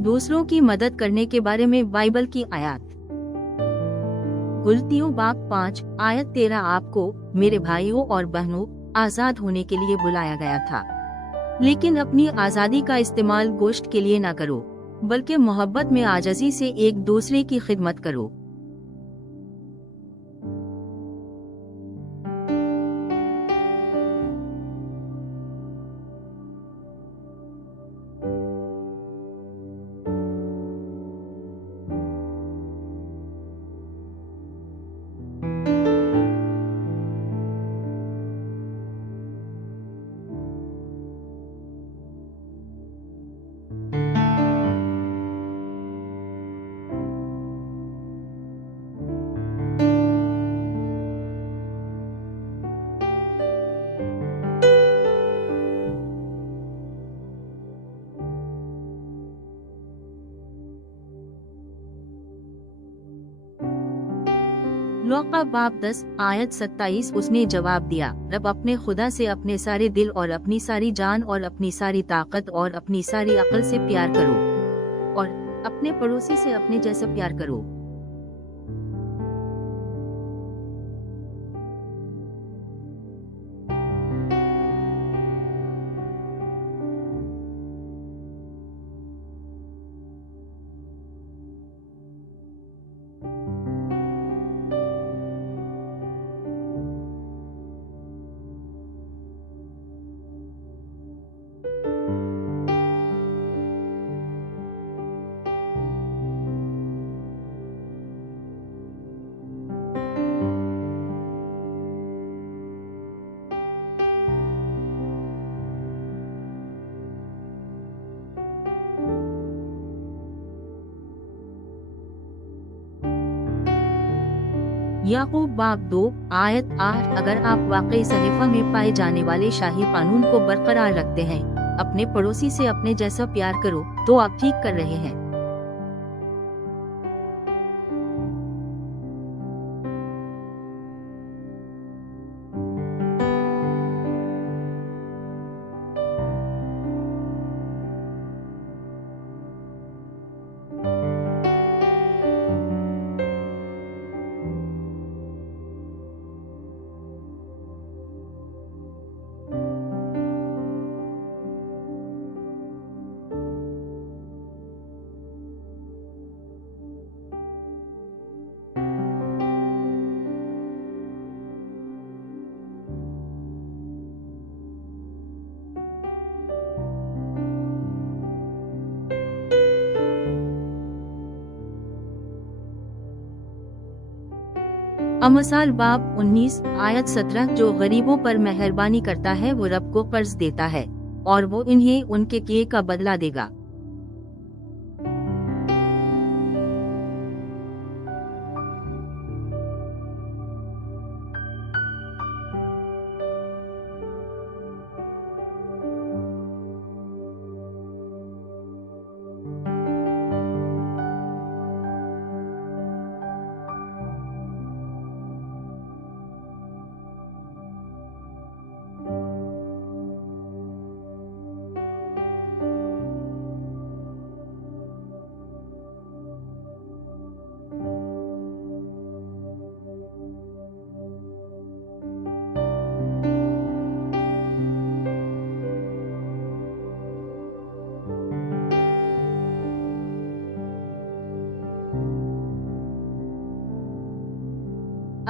दूसरों की मदद करने के बारे में बाइबल की आयत। गुलतियों बाब 5 आयत 13 आपको मेरे भाइयों और बहनों आजाद होने के लिए बुलाया गया था, लेकिन अपनी आजादी का इस्तेमाल गोश्त के लिए ना करो, बल्कि मोहब्बत में आजिज़ी से एक दूसरे की खिदमत करो। लूका बाब 10 आयत 27 उसने जवाब दिया, रब अपने खुदा से अपने सारे दिल और अपनी सारी जान और अपनी सारी ताकत और अपनी सारी अक्ल से प्यार करो, और अपने पड़ोसी से अपने जैसा प्यार करो। याकूब बाब 2 आयत 8 अगर आप वाकई सहीफा में पाए जाने वाले शाही कानून को बरकरार रखते हैं, अपने पड़ोसी से अपने जैसा प्यार करो, तो आप ठीक कर रहे हैं। अमसाल बाब 19 आयत 17 जो गरीबों पर मेहरबानी करता है वो रब को कर्ज देता है, और वो इन्हें उनके किए का बदला देगा।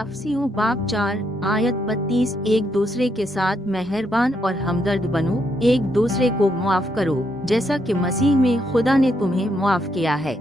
अफसियों बाब 4 आयत 32 एक दूसरे के साथ मेहरबान और हमदर्द बनो, एक दूसरे को मुआफ करो, जैसा कि मसीह में खुदा ने तुम्हें मुआफ किया है।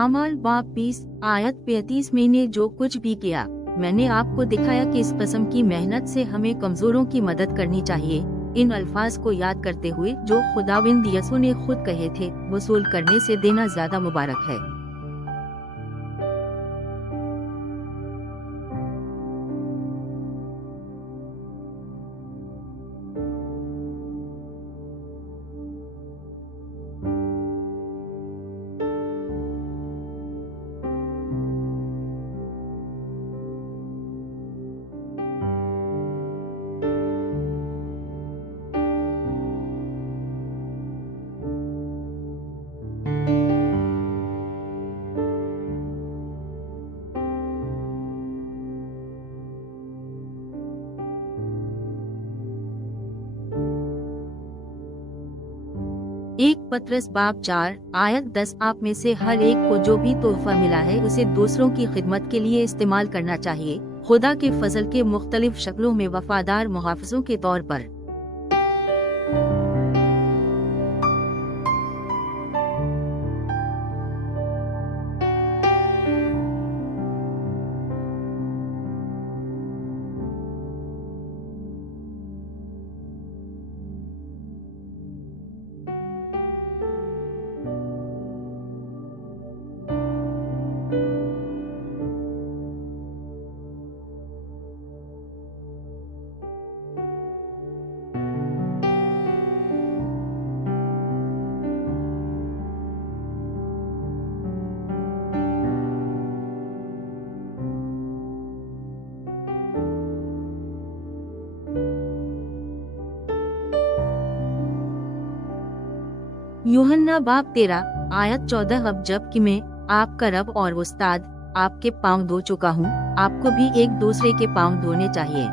आमाल बाब 20 आयत 35 मैंने जो कुछ भी किया मैंने आपको दिखाया कि इस किस्म की मेहनत से हमें कमजोरों की मदद करनी चाहिए। इन अल्फाज को याद करते हुए जो खुदाविंद यसू ने खुद कहे थे, वसूल करने से देना ज्यादा मुबारक है। एक पत्रस बाब 4 आयत 10 आप में से हर एक को जो भी तोहफा मिला है उसे दूसरों की खिदमत के लिए इस्तेमाल करना चाहिए, खुदा के फजल के मुख्तलिफ शक्लों में वफादार मुहाफ़िज़ों के तौर पर। यूहन्ना बाब 13 आयत 14 अब जब कि मैं आपका रब और उस्ताद आपके पाँव धो चुका हूँ, आपको भी एक दूसरे के पाँव धोने चाहिए।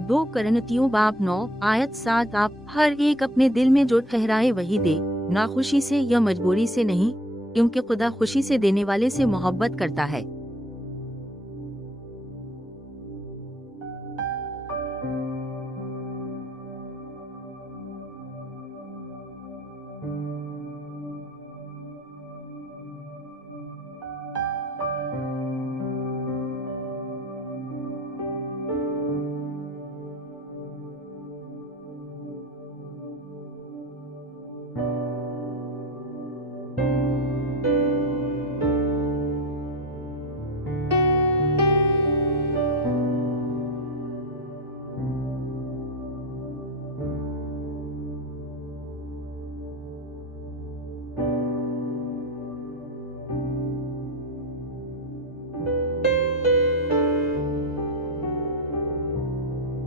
दो करंथियों बाब 9 आयत 7 आप हर एक अपने दिल में जो ठहराए वही दे, ना खुशी से या मजबूरी से नहीं, क्योंकि खुदा खुशी से देने वाले से मोहब्बत करता है।